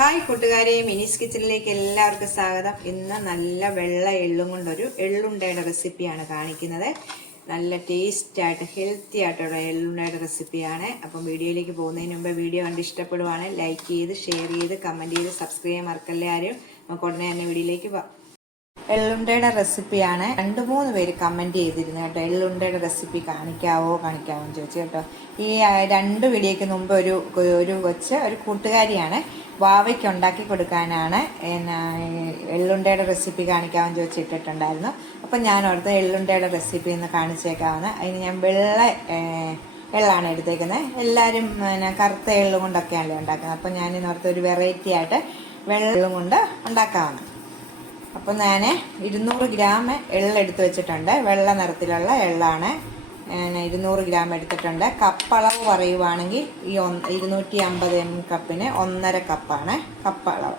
Hi കൂട്ടുകാരെ, മിനീസ് കിച്ചണിലേക്ക് എല്ലാവർക്കും സ്വാഗതം. ഇന്ന് നല്ല വെള്ള എള്ളും കൊണ്ടൊരു എള്ളുണ്ടയുടെ റെസിപ്പിയാണ് കാണിക്കുന്നത്. നല്ല ടേസ്റ്റ് ആയിട്ട് ഹെൽത്തി ആയിട്ടുള്ള എള്ളുണ്ടയുടെ റെസിപ്പിയാണ്. അപ്പം വീഡിയോയിലേക്ക് പോകുന്നതിന് മുമ്പ് വീഡിയോ കണ്ട് ഇഷ്ടപ്പെടുവാണ് ലൈക്ക് ചെയ്ത്, ഷെയർ ചെയ്ത്, കമൻറ്റ് ചെയ്ത്, സബ്സ്ക്രൈബ് ചെയ്യാൻ മറക്കല്ലേ ആരും. നമുക്ക് ഉടനെ തന്നെ വീഡിയോയിലേക്ക് പോകാം. എള്ളുണ്ടയുടെ റെസിപ്പിയാണ്. 2-3 പേര് കമൻറ്റ് ചെയ്തിരുന്നു കേട്ടോ, എള്ളുണ്ടയുടെ റെസിപ്പി കാണിക്കാവോ എന്ന് ചോദിച്ചു കേട്ടോ. ഈ 2 വീഡിയോയ്ക്ക് മുമ്പ് ഒരു കൂട്ടുകാരിയാണ് വാവയ്ക്ക് ഉണ്ടാക്കി കൊടുക്കാനാണ് എള്ളുണ്ടയുടെ റെസിപ്പി കാണിക്കാമെന്ന് ചോദിച്ചിട്ടിട്ടുണ്ടായിരുന്നു. അപ്പം ഞാൻ ഓർത്ത് എള്ളുണ്ടയുടെ റെസിപ്പി ഇന്ന് കാണിച്ചേക്കാവുന്ന. അതിന് ഞാൻ എള്ളാണ് എടുത്തേക്കുന്നത്. എല്ലാവരും കറുത്ത എള്ളും കൊണ്ടൊക്കെയാണല്ലോ ഉണ്ടാക്കുന്നത്. അപ്പം ഞാനിന്നോർത്ത് ഒരു വെറൈറ്റി ആയിട്ട് വെള്ള എള്ളും കൊണ്ട് ഉണ്ടാക്കാവുന്ന. അപ്പം ഞാൻ 200 ഗ്രാം എള്ളെടുത്ത് വെച്ചിട്ടുണ്ട്. വെള്ള നിറത്തിലുള്ള എള്ളാണ്. 200 ഗ്രാം എടുത്തിട്ടുണ്ട്. കപ്പളവ് പറയുവാണെങ്കിൽ ഈ 250 ml കപ്പിന് 1.5 കപ്പാണ് കപ്പളവ്.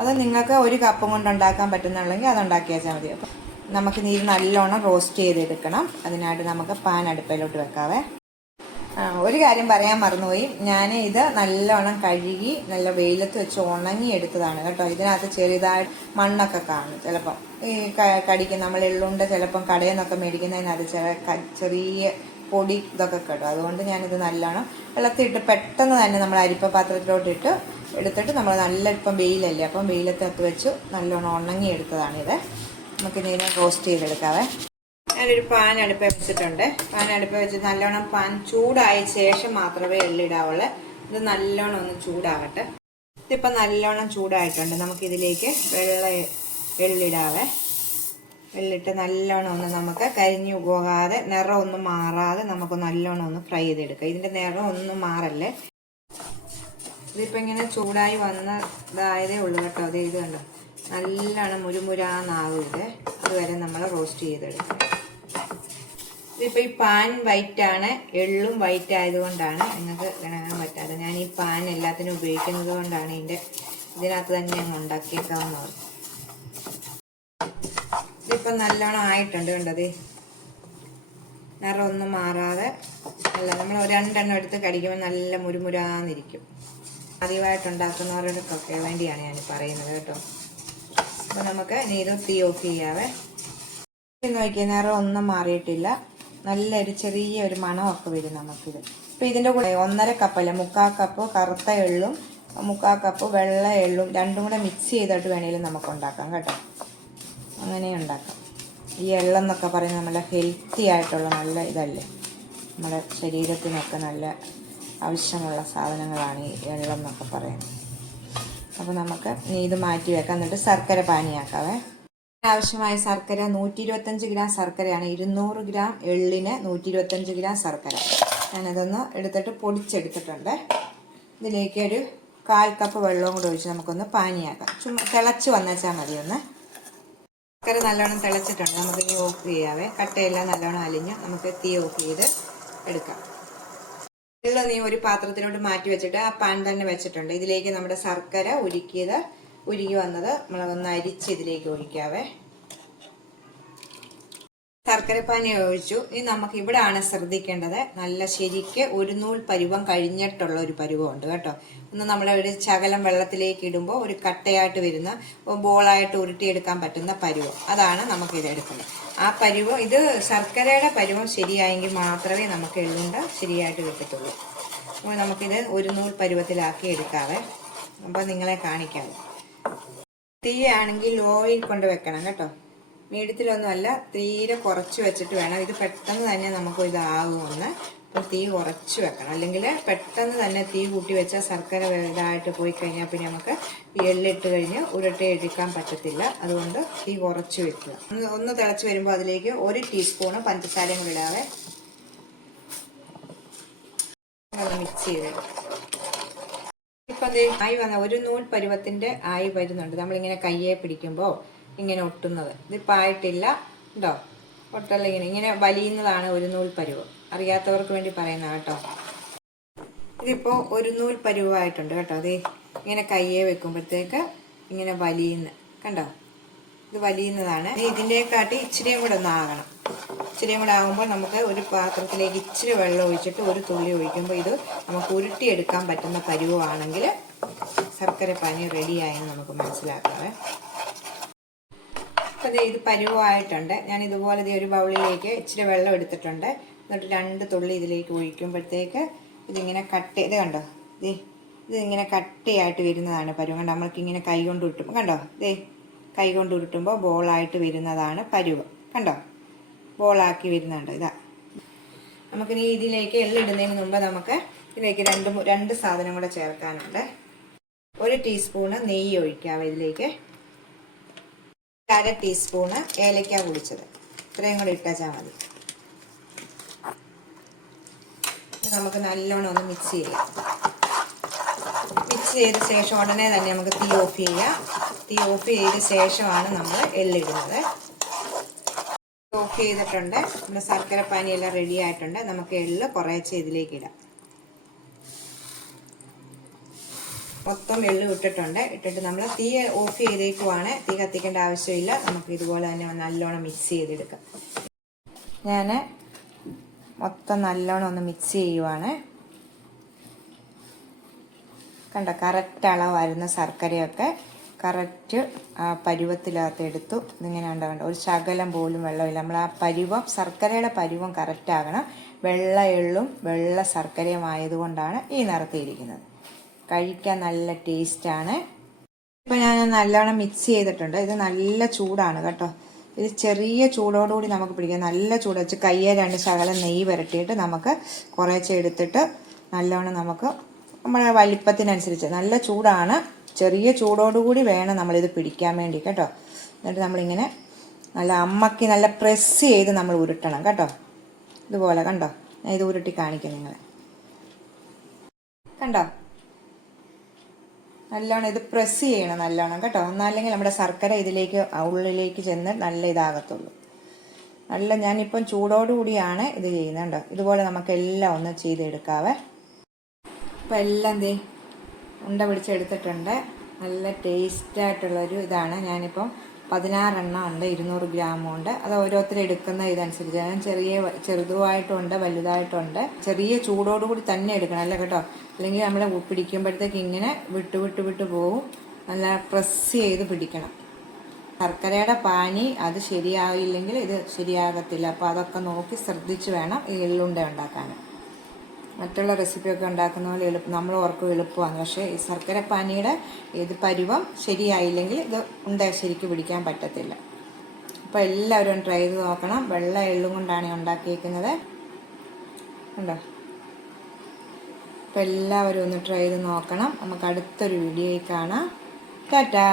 അത് നിങ്ങൾക്ക് 1 കപ്പും കൊണ്ട് ഉണ്ടാക്കാൻ പറ്റുന്നുണ്ടെങ്കിൽ അത് ഉണ്ടാക്കി വെച്ചാൽ മതി. അപ്പം നമുക്ക് ഇത് നല്ലോണം റോസ്റ്റ് ചെയ്തെടുക്കണം. അതിനായിട്ട് നമുക്ക് പാൻ അടുപ്പിലോട്ട് വെക്കാവേ. ഒരു കാര്യം പറയാൻ മറന്നുപോയി, ഞാൻ ഇത് നല്ലോണം കഴുകി നല്ല വെയിലത്ത് വെച്ച് ഉണങ്ങി എടുത്തതാണ് കേട്ടോ. ഇതിനകത്ത് ചെറുതായിട്ട് മണ്ണൊക്കെ കാണും. ചിലപ്പം ഈ കടിക്ക് നമ്മൾ എള്ളുണ്ട ചിലപ്പം കടയിൽ നിന്നൊക്കെ മേടിക്കുന്നതിനകത്ത് ചെറിയ പൊടി ഇതൊക്കെ കേട്ടോ. അതുകൊണ്ട് ഞാനിത് നല്ലോണം വെള്ളത്തിട്ട് പെട്ടെന്ന് തന്നെ നമ്മൾ അരിപ്പ പാത്രത്തിലോട്ടിട്ട് എടുത്തിട്ട് നമ്മൾ നല്ല ഇപ്പം വെയിലല്ലേ, അപ്പം വെയിലത്ത് വെച്ച് നല്ലോണം ഉണങ്ങി എടുത്തതാണിത്. നമുക്കിതിനെ റോസ്റ്റ് ചെയ്തെടുക്കാവേ. ഞാനൊരു പാൻ അടുപ്പ് വെച്ചിട്ടുണ്ട്. പാൻ അടുപ്പ് വെച്ച് നല്ലോണം പാൻ ചൂടായ ശേഷം മാത്രമേ എള്ളിടാവുള്ളൂ. ഇത് നല്ലോണം ഒന്ന് ചൂടാകട്ടെ. ഇതിപ്പോൾ നല്ലോണം ചൂടായിട്ടുണ്ട്. നമുക്കിതിലേക്ക് എള്ളിടാവേ. എള്ളിട്ട് നല്ലോണം ഒന്ന് നമുക്ക് കരിഞ്ഞു പോകാതെ, നിറം ഒന്നും മാറാതെ നമുക്ക് നല്ലോണം ഒന്ന് ഫ്രൈ ചെയ്തെടുക്കാം. ഇതിൻ്റെ നിറം ഒന്നും മാറല്ലേ. ഇതിപ്പോൾ ഇങ്ങനെ ചൂടായി വന്നതായതേ ഉള്ളൂ കേട്ടോ. അത് ഇത് കണ്ടോ, നല്ലോണം മുരുമുരാന്നാകും ഇത്. അതുവരെ നമ്മൾ റോസ്റ്റ് ചെയ്തെടുക്കാം. ഇതിപ്പോൾ ഈ പാൻ വൈറ്റാണ്, എള്ളും വൈറ്റ് ആയതുകൊണ്ടാണ് നിങ്ങൾക്ക് കാണാൻ പറ്റാതെ. ഞാൻ ഈ പാൻ എല്ലാത്തിനും ഉപയോഗിക്കുന്നത് കൊണ്ടാണ് ഇതിനകത്ത് തന്നെ അങ്ങ് ഉണ്ടാക്കിയേക്കാവുന്ന. ഇതിപ്പം നല്ലോണം ആയിട്ടുണ്ട് കണ്ടത്. നിറം ഒന്നും മാറാതെ അല്ല, നമ്മൾ 2 എണ്ണം എടുത്ത് കടിക്കുമ്പോൾ നല്ല മുരുമുരാന്നിരിക്കും. ആദ്യമായിട്ടുണ്ടാക്കുന്നവർക്കൊക്കെ വേണ്ടിയാണ് ഞാൻ പറയുന്നത് കേട്ടോ. അപ്പോൾ നമുക്ക് ഇനി ഇത് തീ ഓഫ് ചെയ്യാവേ. നോക്കിയാൽ നിറം ഒന്നും മാറിയിട്ടില്ല. നല്ലൊരു ചെറിയൊരു മണമൊക്കെ വരും നമുക്കിത്. ഇപ്പം ഇതിൻ്റെ കൂടെ 1.5 കപ്പല്ല, 3/4 കപ്പ് കറുത്ത എള്ളും 3/4 കപ്പ് വെള്ള എള്ളും രണ്ടും കൂടെ മിക്സ് ചെയ്തിട്ട് വേണമെങ്കിലും നമുക്ക് ഉണ്ടാക്കാം കേട്ടോ. അങ്ങനെ ഉണ്ടാക്കാം. ഈ എള്ളെന്നൊക്കെ പറയുന്നത് നല്ല ഹെൽത്തി ആയിട്ടുള്ള നല്ല ഇതല്ലേ, നമ്മുടെ ശരീരത്തിനൊക്കെ നല്ല ആവശ്യമുള്ള സാധനങ്ങളാണ് ഈ എള്ളെന്നൊക്കെ പറയുന്നത്. അപ്പോൾ നമുക്ക് ഇത് മാറ്റി വെക്കാം. എന്നിട്ട് ശർക്കര പാനിയാക്കാവേ. ആവശ്യമായ ശർക്കര 125 ഗ്രാം ശർക്കരയാണ്. 200 ഗ്രാം എള്ളിന് 125 ഗ്രാം ശർക്കര. ഞാനതൊന്ന് എടുത്തിട്ട് പൊടിച്ചെടുത്തിട്ടുണ്ട്. ഇതിലേക്ക് ഒരു 1/4 കപ്പ് വെള്ളവും കൂടെ ഒഴിച്ച് നമുക്കൊന്ന് പാനിയാക്കാം. ചുമ്മാ തിളച്ച് വന്നേച്ചാൽ മതി. ഒന്ന് ശർക്കര നല്ലോണം തിളച്ചിട്ടുണ്ട്. നമുക്ക് ഇനി ഓഫ് ചെയ്യാവേ. കട്ടയെല്ലാം നല്ലോണം അലിഞ്ഞ് നമുക്ക് തീ ഓഫ് ചെയ്ത് എടുക്കാം. വെള്ളം നീ ഒരു പാത്രത്തിലോട്ട് മാറ്റി വെച്ചിട്ട് ആ പാൻ തന്നെ വെച്ചിട്ടുണ്ട്. ഇതിലേക്ക് നമ്മുടെ ശർക്കര ഉരുകി വന്നത് നമ്മളൊന്ന് അരിച്ച് ഇതിലേക്ക് ഒഴിക്കാവേ. ശർക്കരപ്പാനി ഒഴിച്ചു. ഇനി നമുക്ക് ഇവിടെയാണ് ശ്രദ്ധിക്കേണ്ടത്, നല്ല ശരിക്ക് ഒരു നൂൽ പരുവം കഴിഞ്ഞിട്ടുള്ള ഒരു പരുവമുണ്ട് കേട്ടോ. ഒന്ന് നമ്മളൊരു ശകലം വെള്ളത്തിലേക്ക് ഇടുമ്പോൾ ഒരു കട്ടയായിട്ട് വരുന്ന ബോളായിട്ട് ഉരുട്ടിയെടുക്കാൻ പറ്റുന്ന പരുവം, അതാണ് നമുക്കിത് എടുക്കുന്നത്. ആ പരുവം, ഇത് ശർക്കരയുടെ പരുവം ശരിയായെങ്കിൽ മാത്രമേ നമുക്ക് എള്ളുണ്ട ശരിയായിട്ട് കിട്ടത്തുള്ളൂ. അപ്പോൾ നമുക്കിത് ഒരു നൂൽ പരുവത്തിലാക്കി എടുക്കാവേ. അപ്പോൾ നിങ്ങളെ കാണിക്കാവേ. തീ ആണെങ്കിൽ ലോയിൽ കൊണ്ട് വെക്കണം കേട്ടോ. മീഡിയത്തിലൊന്നുമല്ല, തീരെ കുറച്ച് വെച്ചിട്ട് വേണം. ഇത് പെട്ടെന്ന് തന്നെ നമുക്ക് ഇതാകുമെന്ന്. അപ്പോൾ തീ കുറച്ച് വെക്കണം, അല്ലെങ്കിൽ പെട്ടെന്ന് തന്നെ തീ കൂട്ടി വെച്ചാൽ ശർക്കര ഇതായിട്ട് പോയി കഴിഞ്ഞാൽ പിന്നെ നമുക്ക് ഈ എള്ളിട്ട് കഴിഞ്ഞ് ഉരുട്ടി എടുക്കാൻ പറ്റത്തില്ല. അതുകൊണ്ട് തീ കുറച്ച് വെക്കുക. ഒന്ന് തിളച്ച് വരുമ്പോൾ അതിലേക്ക് 1 ടീസ്പൂണ് പഞ്ചസാരയും കൂടി ഇടാവേ. മിക്സ് ചെയ്തെടുക്കാം. ഇപ്പം അത് ആയി വന്ന ഒരു നൂൽ പരുവത്തിൻ്റെ ആയി വരുന്നുണ്ട്. നമ്മളിങ്ങനെ കയ്യെ പിടിക്കുമ്പോൾ ഇങ്ങനെ ഒട്ടുന്നത്. ഇതിപ്പോൾ ആയിട്ടില്ല ഉണ്ടോ, ഒട്ടല്ല. ഇങ്ങനെ വലിയുന്നതാണ് ഒരു നൂൽ പരുവം. അറിയാത്തവർക്ക് വേണ്ടി പറയുന്ന കേട്ടോ. ഇതിപ്പോൾ ഒരു നൂൽ പരുവമായിട്ടുണ്ട് കേട്ടോ. അത് ഇങ്ങനെ കയ്യെ വെക്കുമ്പോഴത്തേക്ക് ഇങ്ങനെ വലിയുന്ന കണ്ടോ. ഇത് വലിയുന്നതാണ്. ഇതിൻ്റെക്കാട്ടി ഇച്ചിരിയും കൂടെ ഒന്ന് ആകണം. ഇച്ചിരിയും കൂടെ ആകുമ്പോൾ നമുക്ക് ഒരു പാത്രത്തിലേക്ക് ഇച്ചിരി വെള്ളം ഒഴിച്ചിട്ട് ഒരു തുള്ളി ഒഴിക്കുമ്പോൾ ഇത് നമുക്ക് ഉരുട്ടിയെടുക്കാൻ പറ്റുന്ന പരുവമാണെങ്കിൽ ശർക്കര പാനി റെഡിയായെന്ന് നമുക്ക് മനസ്സിലാക്കാവേ. അപ്പോൾ ഇത് പരുവമായിട്ടുണ്ട്. ഞാൻ ഇതുപോലെ ഒരു ബൗളിലേക്ക് ഇച്ചിരി വെള്ളം എടുത്തിട്ടുണ്ട്. എന്നിട്ട് 2 തുള്ളി ഇതിലേക്ക് ഒഴിക്കുമ്പോഴത്തേക്ക് ഇതിങ്ങനെ കട്ട് ചെയ്ത് കണ്ടോ, ഇതിങ്ങനെ കട്ടയായിട്ട് വരുന്നതാണ് പരുവം. കണ്ടോ, നമ്മൾക്കിങ്ങനെ കൈ കൊണ്ട് ഉരുട്ടുമ്പോൾ കണ്ടോ, കൈ കൊണ്ട് ഉരുട്ടുമ്പോൾ ബോളായിട്ട് വരുന്നതാണ് പരുവം. കണ്ടോ, ബോളാക്കി വരുന്നുണ്ട്. ഇതാ നമുക്കിനി ഇതിലേക്ക് എള്ളിടുന്നതിന് മുമ്പ് നമുക്ക് ഇതിലേക്ക് രണ്ട് സാധനം കൂടെ ചേർക്കാനുണ്ട്. 1 ടീസ്പൂണ് നെയ്യ് ഒഴിക്കാവേ ഇതിലേക്ക്. 1/2 ടീസ്പൂണ് ഏലക്ക പൊടിച്ചത്. ഇത്രയും കൂടെ ഇട്ടാച്ചാൽ മതി. നമുക്ക് നല്ലോണം ഒന്ന് മിക്സ് ചെയ്യാം. മിക്സ് ചെയ്ത ശേഷം ഉടനെ തന്നെ നമുക്ക് തീ ഓഫ് ചെയ്യാം. തീ ഓഫ് ചെയ്ത ശേഷമാണ് നമ്മൾ എള്ളിടുന്നത്. ഓഫ് ചെയ്തിട്ടുണ്ട്. നമ്മുടെ ശർക്കര പാനി എല്ലാം റെഡി ആയിട്ടുണ്ട്. നമുക്ക് എള്ള് കുറേശ്ശെ ഇതിലേക്ക് ഇടാം. മൊത്തം എള്ള് ഇട്ടിട്ടുണ്ട്. ഇട്ടിട്ട് നമ്മൾ തീ ഓഫ് ചെയ്തേക്കുവാണ്. തീ കത്തിക്കേണ്ട ആവശ്യമില്ല. നമുക്ക് ഇതുപോലെ തന്നെ നല്ലോണം മിക്സ് ചെയ്തെടുക്കാം. ഞാൻ മൊത്തം നല്ലോണം ഒന്ന് മിക്സ് ചെയ്യുവാണ്. കണ്ടോ, കറക്റ്റ് അളവായിരുന്ന ശർക്കരയൊക്കെ കറക്റ്റ് ആ പരുവത്തിനകത്ത് എടുത്തു. ഇതിങ്ങനെ കണ്ടോ, ഒരു ശകലം പോലും വെള്ളമില്ല. നമ്മൾ ആ പരുവം, ശർക്കരയുടെ പരുവം കറക്റ്റ് ആകണം. വെള്ള എള്ളും വെള്ള ശർക്കരയും ആയതുകൊണ്ടാണ് ഈ നിറത്തിയിരിക്കുന്നത്. കഴിക്കാൻ നല്ല ടേസ്റ്റാണ്. ഇപ്പം ഞാൻ നല്ലോണം മിക്സ് ചെയ്തിട്ടുണ്ട്. ഇത് നല്ല ചൂടാണ് കേട്ടോ. ഇത് ചെറിയ ചൂടോടുകൂടി നമുക്ക് പിടിക്കാം. നല്ല ചൂട് വെച്ച് കയ്യെ 2 ശകലം നെയ്യ് പുരട്ടിയിട്ട് നമുക്ക് കുറേശ്ശെ എടുത്തിട്ട് നല്ലോണം നമുക്ക് നമ്മുടെ വലിപ്പത്തിനനുസരിച്ച്, നല്ല ചൂടാണ്, ചെറിയ ചൂടോടുകൂടി വേണം നമ്മളിത് പിടിക്കാൻ വേണ്ടി കേട്ടോ. എന്നിട്ട് നമ്മളിങ്ങനെ നല്ല അമ്മക്കി നല്ല പ്രസ് ചെയ്ത് നമ്മൾ ഉരുട്ടണം കേട്ടോ. ഇതുപോലെ കണ്ടോ, ഞാൻ ഇത് ഉരുട്ടി കാണിക്കാം നിങ്ങളെ. കണ്ടോ, നല്ലോണം ഇത് പ്രസ് ചെയ്യണം നല്ലോണം കേട്ടോ. എന്നല്ലെങ്കിൽ നമ്മുടെ ശർക്കര ഇതിലേക്ക് ഉള്ളിലേക്ക് ചെന്ന് നല്ല ഇതാകത്തുള്ളൂ. നല്ല ഞാനിപ്പം ചൂടോടുകൂടിയാണ് ഇത് ചെയ്യുന്നത് കേട്ടോ. ഇതുപോലെ നമുക്കെല്ലാം ഒന്ന് ചെയ്തെടുക്കാവേ. അപ്പം എല്ലാം ഉണ്ട പിടിച്ചെടുത്തിട്ടുണ്ട്. നല്ല ടേസ്റ്റായിട്ടുള്ളൊരു ഇതാണ്. ഞാനിപ്പം 16 എണ്ണം ഉണ്ട്, 200 ഗ്രാമും ഉണ്ട്. അത് ഓരോരുത്തർ എടുക്കുന്ന ഇതനുസരിച്ച്. ഞാൻ ചെറുതുമായിട്ടുണ്ട് വലുതായിട്ടുണ്ട്. ചെറിയ ചൂടോടുകൂടി തന്നെ എടുക്കണം അല്ലേ കേട്ടോ. അല്ലെങ്കിൽ നമ്മൾ പിടിക്കുമ്പോഴത്തേക്ക് ഇങ്ങനെ വിട്ട് പോവും. നല്ല പ്രസ് ചെയ്ത് പിടിക്കണം. ശർക്കരയുടെ പാനി അത് ശരിയായില്ലെങ്കിൽ ഇത് ശരിയാകത്തില്ല. അപ്പോൾ അതൊക്കെ നോക്കി ശ്രദ്ധിച്ച് വേണം ഈ എള്ളുണ്ട ഉണ്ടാക്കാൻ. മറ്റുള്ള റെസിപ്പിയൊക്കെ ഉണ്ടാക്കുന്ന പോലെ നമ്മൾ ഓർക്കും എളുപ്പമാണ്. പക്ഷേ ഈ ശർക്കര പാനിയുടെ ഇത് പരുവം ശരിയായില്ലെങ്കിൽ ഇത് ശരിക്ക് പിടിക്കാൻ പറ്റത്തില്ല. അപ്പോൾ എല്ലാവരും ട്രൈ ചെയ്ത് നോക്കണം. വെള്ള എള്ളും കൊണ്ടാണ് ഉണ്ടാക്കിയിരിക്കുന്നത് കണ്ടോ. അപ്പോൾ എല്ലാവരും ഒന്ന് ട്രൈ ചെയ്ത് നോക്കണം. നമുക്ക് അടുത്തൊരു വീഡിയോയിൽ കാണാം. ടാറ്റാ.